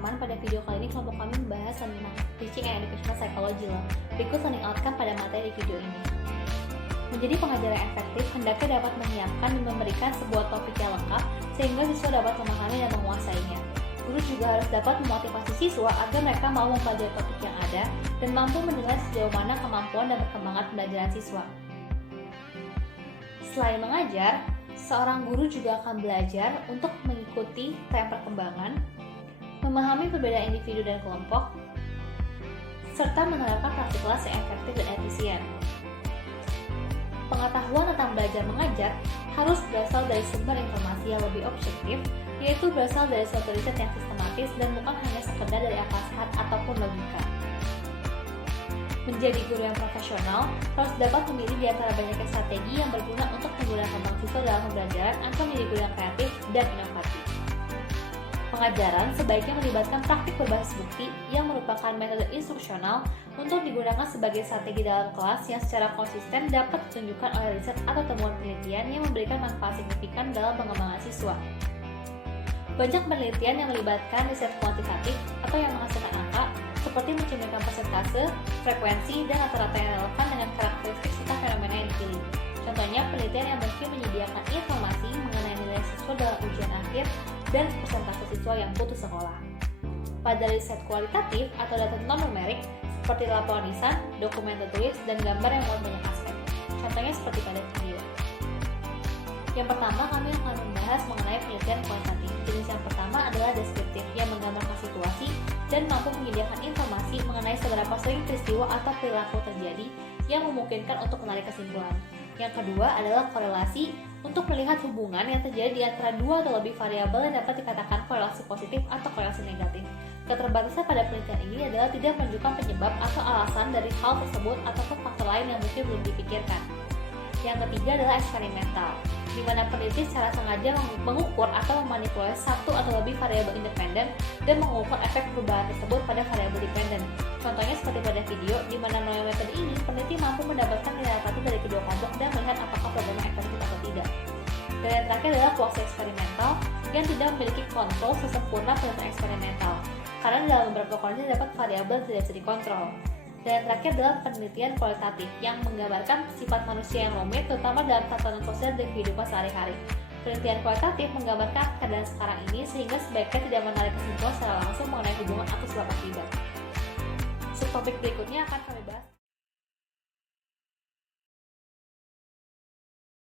teman-teman, pada video kali ini kelompok kami membahas tentang Teaching and Educational Psychology loh. Berikut learning outcome pada materi di video ini. Menjadi pengajar yang efektif, hendaknya dapat menyiapkan dan memberikan sebuah topik yang lengkap sehingga siswa dapat memahami dan menguasainya. Guru juga harus dapat memotivasi siswa agar mereka mau mempelajari topik yang ada dan mampu menilai sejauh mana kemampuan dan perkembangan pembelajaran siswa. Selain mengajar, seorang guru juga akan belajar untuk mengikuti tren perkembangan, memahami perbedaan individu dan kelompok, serta menerapkan praktik kelas yang efektif dan efisien. Pengetahuan tentang belajar mengajar harus berasal dari sumber informasi yang lebih objektif, yaitu berasal dari suatu riset yang sistematis dan bukan hanya sekedar dari akal sehat ataupun logika. Menjadi guru yang profesional harus dapat memilih di antara banyaknya strategi yang berguna untuk menggunakan siswa dalam pembelajaran atau menjadi guru yang kreatif dan inovatif. Pengajaran sebaiknya melibatkan praktik berbasis bukti yang merupakan metode instruksional untuk digunakan sebagai strategi dalam kelas yang secara konsisten dapat ditunjukkan oleh riset atau temuan penelitian yang memberikan manfaat signifikan dalam pengembangan siswa. Banyak penelitian yang melibatkan riset kuantitatif atau yang menghasilkan angka, seperti mencerminkan persentase, frekuensi, dan rata-rata yang relevan dengan karakteristik serta fenomena yang dipilih. Contohnya, penelitian yang mungkin menyediakan informasi mengenai nilai siswa dalam ujian akhir dan persentase siswa yang putus sekolah. Pada riset kualitatif atau data non-numerik, seperti laporan lisan, dokumen tertulis, dan gambar yang memuat banyak aspek. Contohnya seperti pada video. Yang pertama, kami akan membahas mengenai penelitian kualitatif. Jenis yang pertama adalah deskriptif, yang menggambarkan situasi dan mampu menyediakan informasi mengenai seberapa sering peristiwa atau perilaku terjadi yang memungkinkan untuk menarik kesimpulan. Yang kedua adalah korelasi, untuk melihat hubungan yang terjadi di antara dua atau lebih variabel yang dapat dikatakan korelasi positif atau korelasi negatif. Keterbatasan pada penelitian ini adalah tidak menunjukkan penyebab atau alasan dari hal tersebut ataupun faktor lain yang mungkin belum dipikirkan. Yang ketiga adalah eksperimental, di mana peneliti secara sengaja mengukur atau memanipulasi satu atau lebih variabel independen dan mengukur efek perubahan tersebut pada variabel dependen. Contohnya seperti pada video, di mana melalui metode ini, peneliti mampu mendapatkan nilai tertentu dari kedua kelompok dan melihat apakah programnya efektif atau tidak. Dan yang terakhir adalah kuasi eksperimental, yang tidak memiliki kontrol sesempurna penelitian eksperimental, karena dalam beberapa kondisi terdapat variabel yang tidak bisa dikontrol. Dan yang terakhir adalah penelitian kualitatif yang menggambarkan sifat manusia yang rumit, terutama dalam tatanan sosial dan kehidupan sehari-hari. Penelitian kualitatif menggambarkan keadaan sekarang ini sehingga sebaiknya tidak menarik kesimpulan secara langsung mengenai hubungan atau sebab akibat. Subtopik berikutnya akan kami bahas.